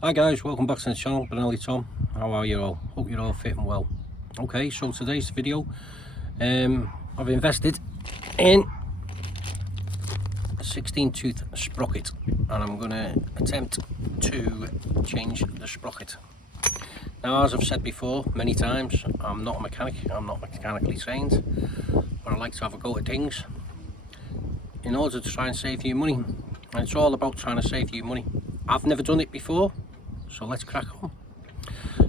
Hi guys, welcome back to the channel. Benelli Tom. How are you all? Hope you're all fit and well. Okay, so today's video, I've invested in a 16 tooth sprocket and I'm going to attempt to change the sprocket. Now, as I've said before many times, I'm not a mechanic, I'm not mechanically trained, but I like to have a go at things in order to try and save you money. And it's all about trying to save you money. I've never done it before, so let's crack on.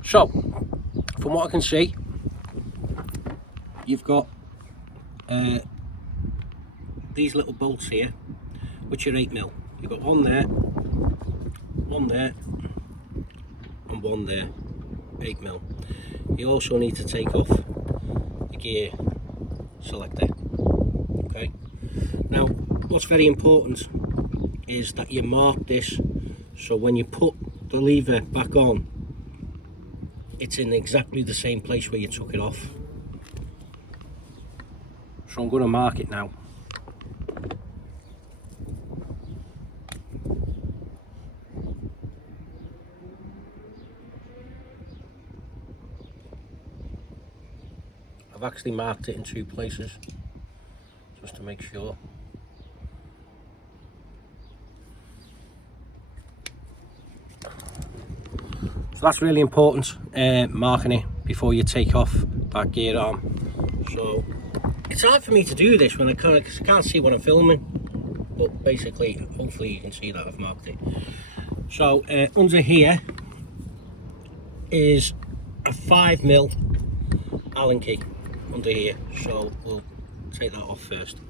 So, from what I can see, you've got these little bolts here, which are 8mm. You've got one there, and one there, 8mm. You also need to take off the gear selector. Okay. Now, what's very important is that you mark this, so when you put the lever back on, it's in exactly the same place where you took it off. So I'm going to mark it now. I've actually marked it in two places just to make sure. So that's really important, marking it before you take off that gear arm. So it's hard for me to do this when I can't see what I'm filming, but basically, hopefully you can see that I've marked it. So under here is a 5mm Allen key under here, so we'll take that off first.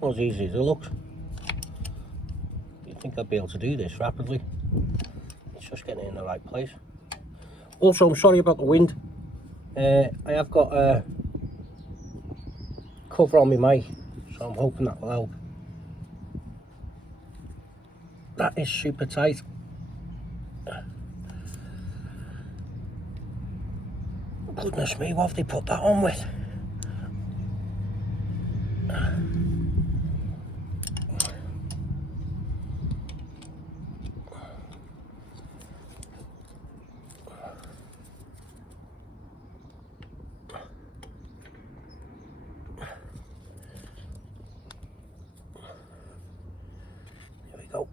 Not as easy as it looks. You'd think I'd be able to do this rapidly. It's just getting in the right place. Also, I'm sorry about the wind. I have got a cover on my mic, so I'm hoping that will help. That is super tight. Goodness me, what have they put that on with? Go.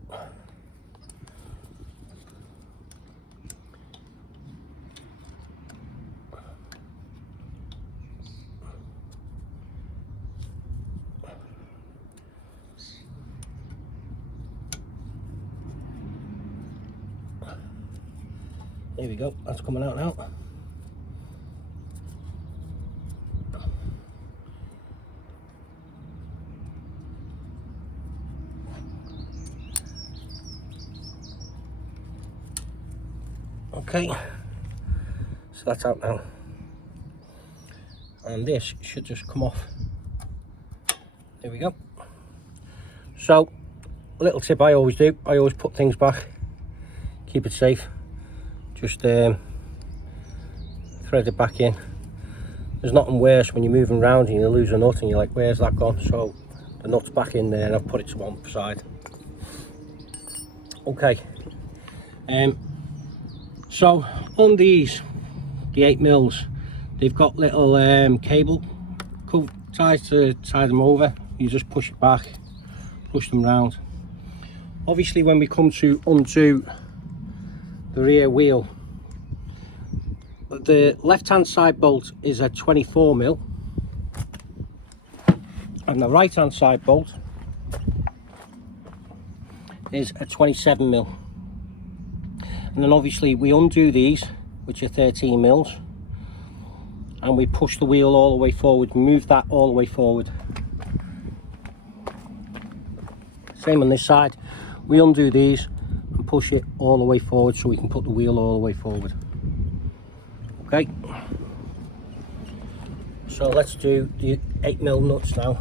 There we go, that's coming out now. Okay, so that's out now, and this should just come off. There we go. So, a little tip I always do, I always put things back, keep it safe, just thread it back in. There's nothing worse when you're moving around and you lose a nut and you're like, where's that gone? So the nut's back in there and I've put it to one side. Okay. So on these, the 8mm, they've got little cable ties to tie them over. You just push it back, push them round. Obviously when we come to undo the rear wheel, the left hand side bolt is a 24mm and the right hand side bolt is a 27mm. And then obviously we undo these, which are 13mm, and we push the wheel all the way forward, move that all the way forward. Same on this side, we undo these and push it all the way forward so we can put the wheel all the way forward. Okay, so let's do the 8mm nuts now.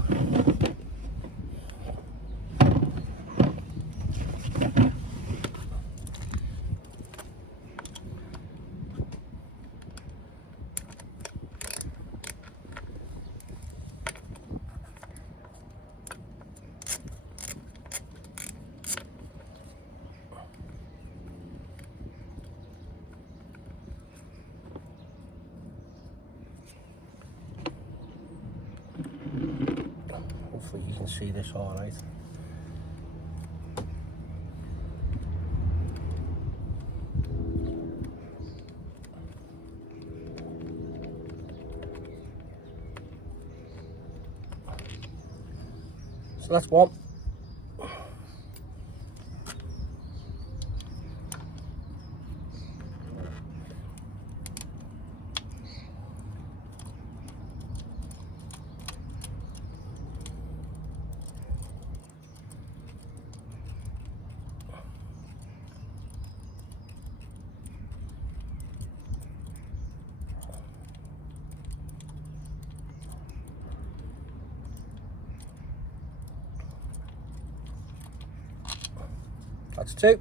Hopefully you can see this all right. So that's one. That's two.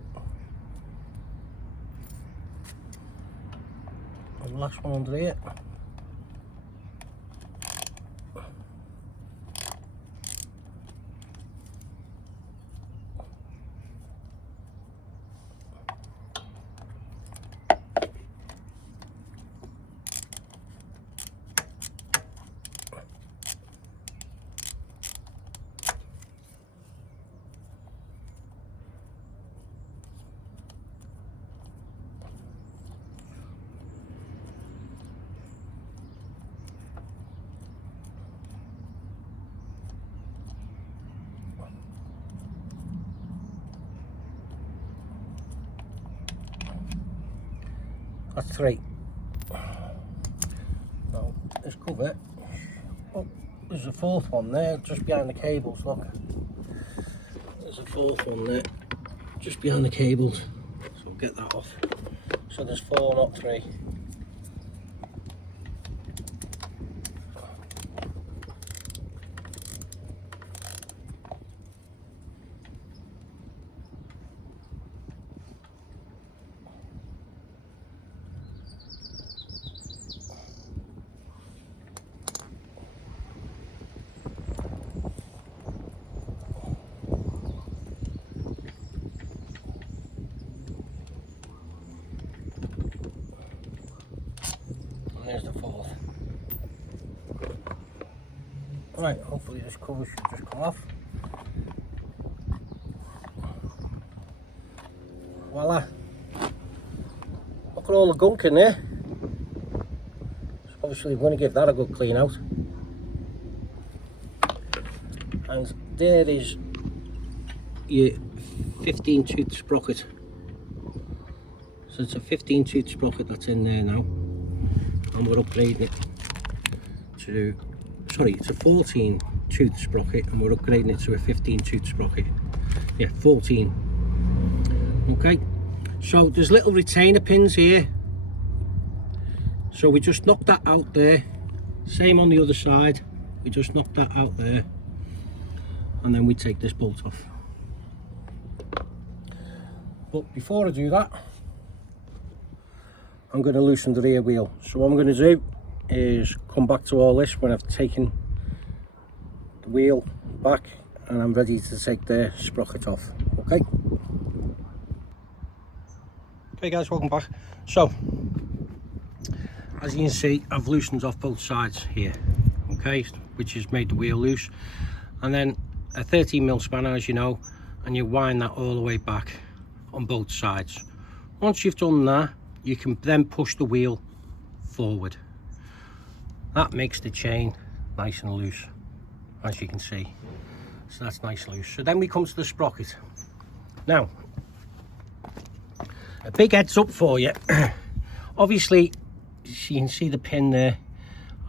And the last one under here. That's three. Now, this cover, oh, there's a fourth one there, just behind the cables, look. There's a fourth one there, just behind the cables. So get that off. So there's four, not three. And there's the fourth. Right, hopefully this cover should just come off. Voila. Look at all the gunk in there. So obviously we're going to give that a good clean out. And there is your 15 tooth sprocket. So it's a 15 tooth sprocket that's in there now. And we're upgrading it to, sorry, it's a 14 tooth sprocket and we're upgrading it to a 15 tooth sprocket. Yeah, 14. Okay, so there's little retainer pins here. So we just knock that out there. Same on the other side. We just knock that out there. And then we take this bolt off. But before I do that, I'm going to loosen the rear wheel. So what I'm going to do is come back to all this when I've taken the wheel back and I'm ready to take the sprocket off. Okay. Okay guys, welcome back. So as you can see, I've loosened off both sides here, okay, which has made the wheel loose. And then a 13mm spanner, as you know, and you wind that all the way back on both sides. Once you've done that, you can then push the wheel forward. That makes the chain nice and loose, as you can see. So that's nice and loose. So then we come to the sprocket. Now, a big heads up for you. Obviously, you can see the pin there.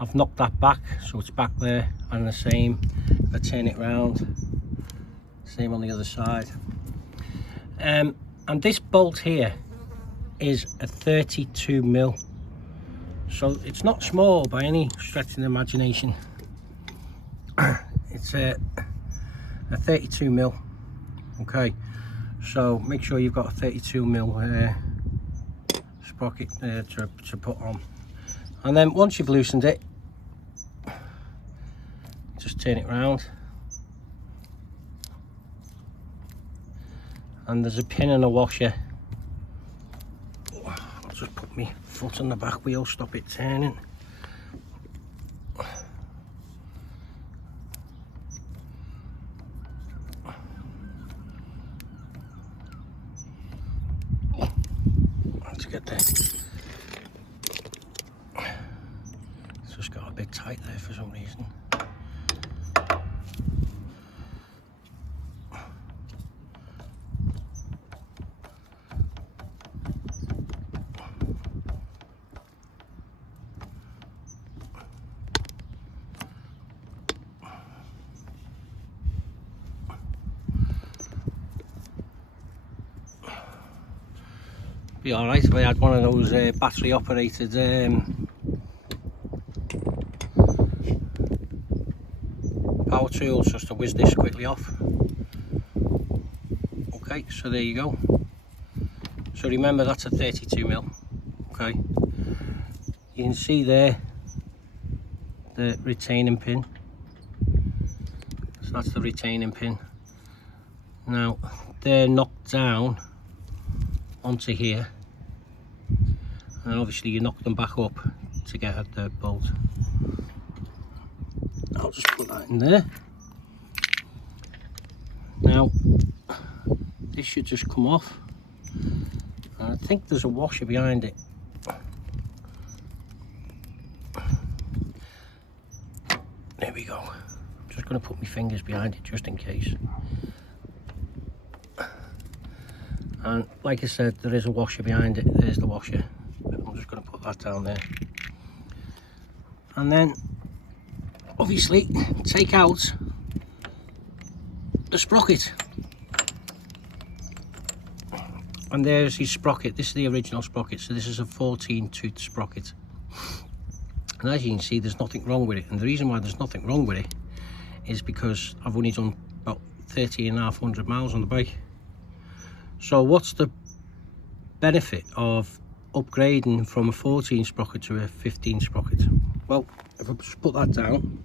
I've knocked that back, so it's back there, and the same if I turn it round, same on the other side. And this bolt here is a 32mm, so it's not small by any stretch of the imagination. It's a 32mm. Okay, so make sure you've got a 32mm sprocket to put on. And then once you've loosened it, just turn it round, and there's a pin and a washer. I'll just put my foot on the back wheel, stop it turning. Let's get there. It's just got a bit tight there for some reason. Be alright if I had one of those battery operated power tools just to whiz this quickly off. Okay, so there you go. So remember, that's a 32mm. Okay, you can see there the retaining pin. So that's the retaining pin. Now they're knocked down onto here, and obviously you knock them back up to get at the bolt. I'll just put that in there. Now this should just come off, and I think there's a washer behind it. There we go. I'm just going to put my fingers behind it just in case. And like I said, there is a washer behind it. There's the washer. I'm just going to put that down there. And then, obviously, take out the sprocket. And there's his sprocket. This is the original sprocket. So this is a 14-tooth sprocket. And as you can see, there's nothing wrong with it. And the reason why there's nothing wrong with it is because I've only done about 13,500 miles on the bike. So what's the benefit of upgrading from a 14 sprocket to a 15 sprocket? Well, if I just put that down,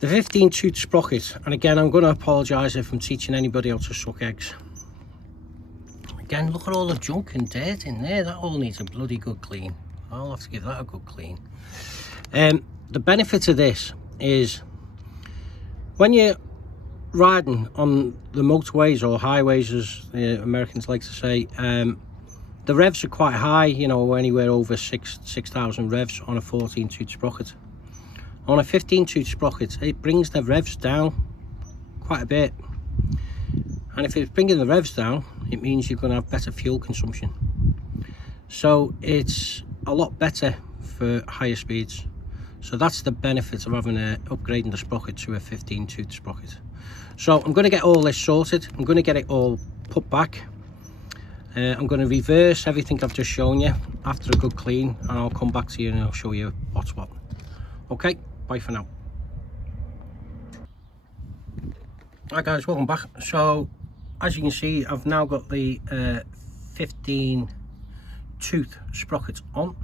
the 15-tooth sprocket, and again, I'm going to apologise if I'm teaching anybody how to suck eggs. Again, look at all the junk and dirt in there. That all needs a bloody good clean. I'll have to give that a good clean. The benefit of this is when you're riding on the motorways or highways, as the Americans like to say, the revs are quite high, you know, anywhere over 6,000 revs on a 14-tooth sprocket. On a 15-tooth sprocket, it brings the revs down quite a bit, and if it's bringing the revs down, it means you're going to have better fuel consumption. So it's a lot better for higher speeds. So that's the benefit of having upgrading the sprocket to a 15-tooth sprocket. So I'm going to get all this sorted. I'm going to get it all put back. I'm going to reverse everything I've just shown you after a good clean, and I'll come back to you and I'll show you what's what. Okay, bye for now. Hi guys, welcome back. So as you can see, I've now got the 15-tooth sprocket on.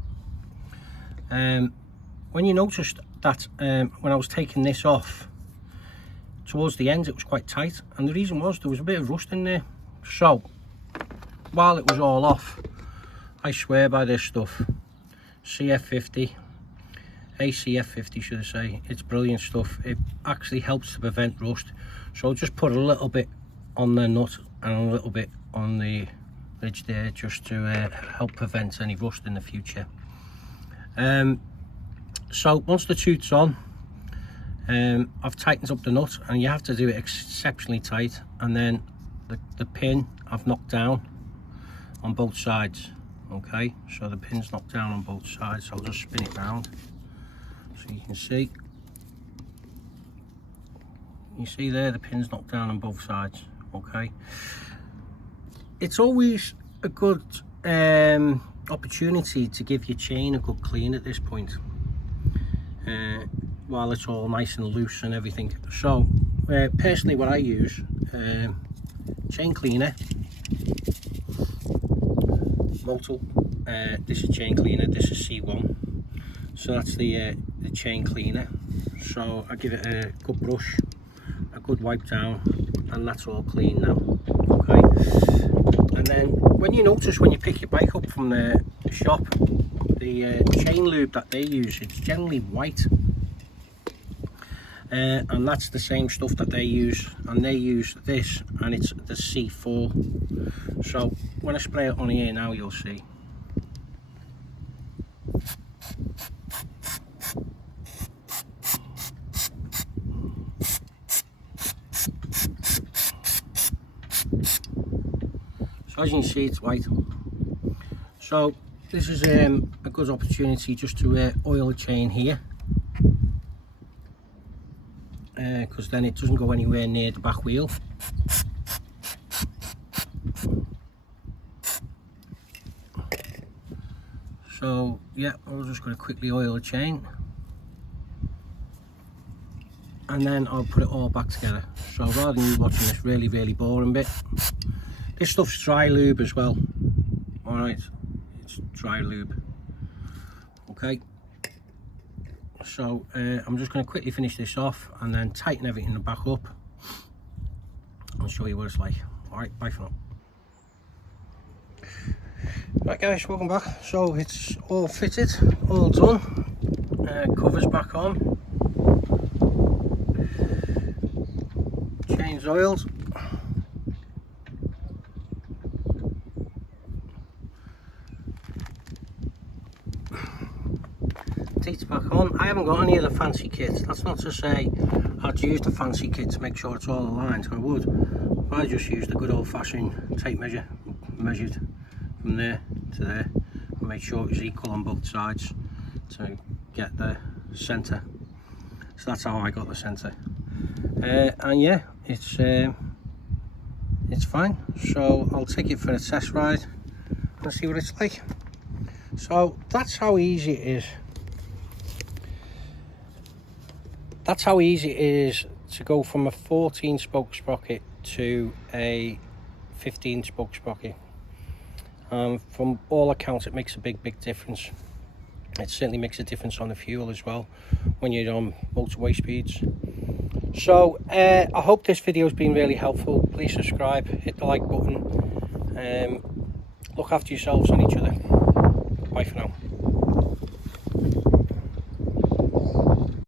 When you noticed that when I was taking this off, towards the end it was quite tight, and the reason was there was a bit of rust in there. So while it was all off, I swear by this stuff, CF50, ACF50 should I say, it's brilliant stuff. It actually helps to prevent rust. So just put a little bit on the nut and a little bit on the bridge there, just to help prevent any rust in the future. So once the tooth's on, I've tightened up the nut, and you have to do it exceptionally tight, and then the pin I've knocked down on both sides. Okay, so the pin's knocked down on both sides, so I'll just spin it round so you can see. You see there, the pin's knocked down on both sides. Okay, it's always a good opportunity to give your chain a good clean at this point, while it's all nice and loose and everything. So personally, what I use, chain cleaner, Motul. This is chain cleaner, this is C1, so that's the chain cleaner. So I give it a good brush, a good wipe down, and that's all clean now. Okay, and then when you notice, when you pick your bike up from the shop, the chain lube that they use, it's generally white, and that's the same stuff that they use, and they use this, and it's the C4. So when I spray it on here now, you'll see. So as you can see, it's white. So this is a good opportunity just to oil the chain here, because then it doesn't go anywhere near the back wheel. So yeah, I'm just going to quickly oil the chain, and then I'll put it all back together. So rather than you watching this really boring bit, this stuff's dry lube as well. Alright, it's dry lube. Okay, so I'm just going to quickly finish this off and then tighten everything back up and show you what it's like. Alright, bye for now. Right guys, welcome back. So it's all fitted, all done, covers back on, chain's oiled, teeth back on. I haven't got any of the fancy kits. That's not to say I'd use the fancy kit to make sure it's all aligned. I would, but I just used a good old-fashioned tape measure, measured from there to there, and make sure it was equal on both sides to get the center. So that's how I got the center, and yeah, it's fine. So I'll take it for a test ride and see what it's like. So that's how easy it is. That's how easy it is to go from a 14 spoke sprocket to a 15 spoke sprocket. From all accounts, it makes a big difference. It certainly makes a difference on the fuel as well when you're on motorway speeds. So I hope this video has been really helpful. Please subscribe, hit the like button, look after yourselves and each other. Bye for now.